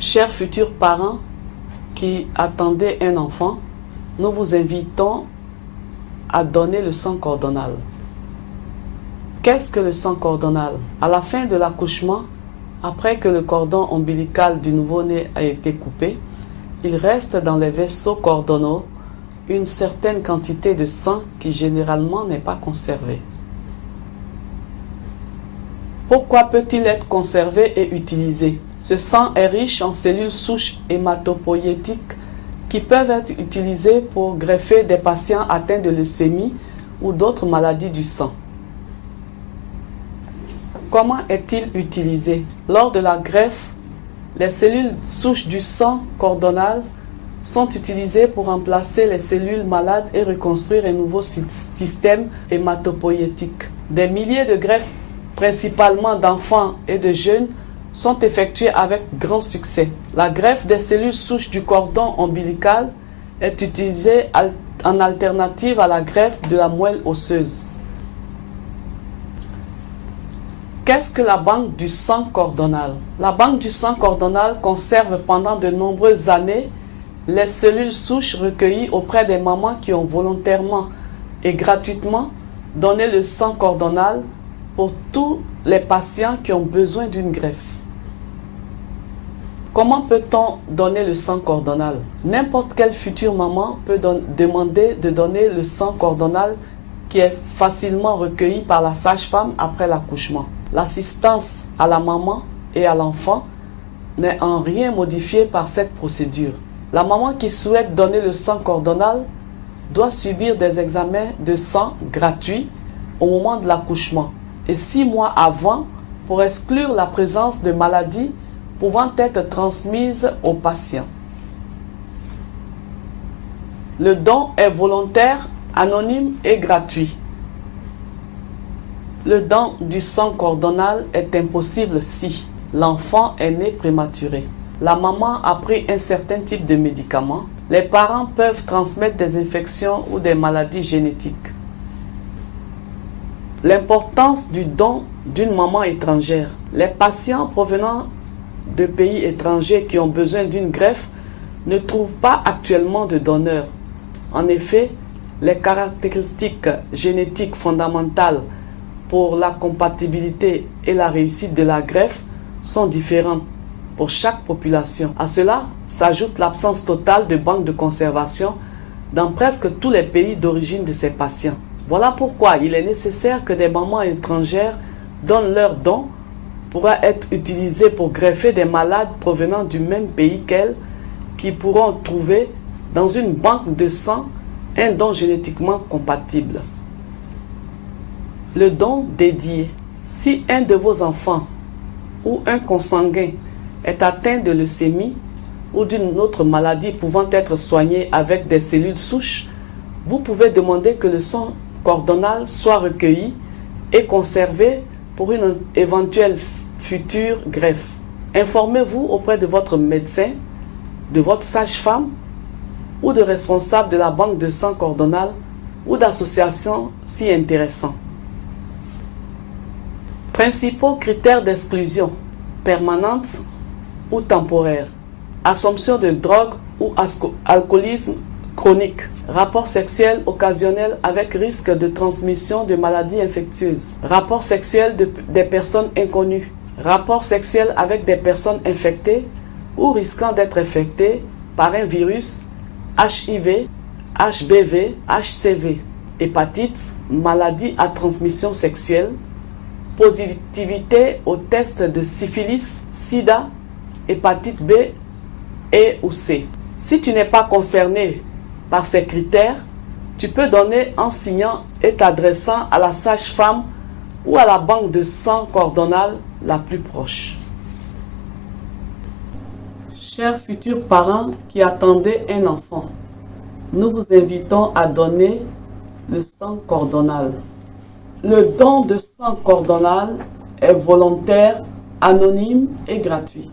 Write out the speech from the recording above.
Chers futurs parents qui attendez un enfant, nous vous invitons à donner le sang cordonal. Qu'est-ce que le sang cordonal? À la fin de l'accouchement, après que le cordon ombilical du nouveau-né a été coupé, il reste dans les vaisseaux cordonaux une certaine quantité de sang qui généralement n'est pas conservée. Pourquoi peut-il être conservé et utilisé? Ce sang est riche en cellules souches hématopoïétiques qui peuvent être utilisées pour greffer des patients atteints de leucémie ou d'autres maladies du sang. Comment est-il utilisé? Lors de la greffe, les cellules souches du sang cordonal sont utilisées pour remplacer les cellules malades et reconstruire un nouveau système hématopoïétique. Des milliers de greffes, principalement d'enfants et de jeunes, sont effectuées avec grand succès. La greffe des cellules souches du cordon ombilical est utilisée en alternative à la greffe de la moelle osseuse. Qu'est-ce que la banque du sang cordonal? La banque du sang cordonal conserve pendant de nombreuses années les cellules souches recueillies auprès des mamans qui ont volontairement et gratuitement donné le sang cordonal pour tous les patients qui ont besoin d'une greffe. Comment peut-on donner le sang cordonal? N'importe quelle future maman peut demander de donner le sang cordonal qui est facilement recueilli par la sage-femme après l'accouchement. L'assistance à la maman et à l'enfant n'est en rien modifiée par cette procédure. La maman qui souhaite donner le sang cordonal doit subir des examens de sang gratuits au moment de l'accouchement et 6 mois avant pour exclure la présence de maladies pouvant être transmises aux patients. Le don est volontaire, anonyme et gratuit. Le don du sang cordonal est impossible si l'enfant est né prématuré, la maman a pris un certain type de médicaments, les parents peuvent transmettre des infections ou des maladies génétiques. L'importance du don d'une maman étrangère. Les patients provenant de pays étrangers qui ont besoin d'une greffe ne trouvent pas actuellement de donneur. En effet, les caractéristiques génétiques fondamentales pour la compatibilité et la réussite de la greffe sont différentes pour chaque population. À cela s'ajoute l'absence totale de banques de conservation dans presque tous les pays d'origine de ces patients. Voilà pourquoi il est nécessaire que des mamans étrangères donnent leurs dons pourra être utilisés pour greffer des malades provenant du même pays qu'elles qui pourront trouver dans une banque de sang un don génétiquement compatible. Le don dédié. Si un de vos enfants ou un consanguin est atteint de leucémie ou d'une autre maladie pouvant être soignée avec des cellules souches, vous pouvez demander que le sang cordonal soit recueilli et conservé pour une éventuelle future greffe. Informez-vous auprès de votre médecin, de votre sage-femme ou de responsable de la banque de sang cordonal ou d'associations si intéressant. Principaux critères d'exclusion: permanente ou temporaire, assomption de drogue ou alcoolisme chronique, rapport sexuel occasionnel avec risque de transmission de maladies infectieuses, rapport sexuel des personnes inconnues, rapport sexuel avec des personnes infectées ou risquant d'être infectées par un virus HIV, HBV, HCV, hépatite, maladie à transmission sexuelle, positivité au test de syphilis, sida, hépatite B et ou C. Si tu n'es pas concerné par ces critères, tu peux donner en signant et t'adressant à la sage-femme ou à la banque de sang cordonal la plus proche. Chers futurs parents qui attendez un enfant, nous vous invitons à donner le sang cordonal. Le don de sang cordonal est volontaire, anonyme et gratuit.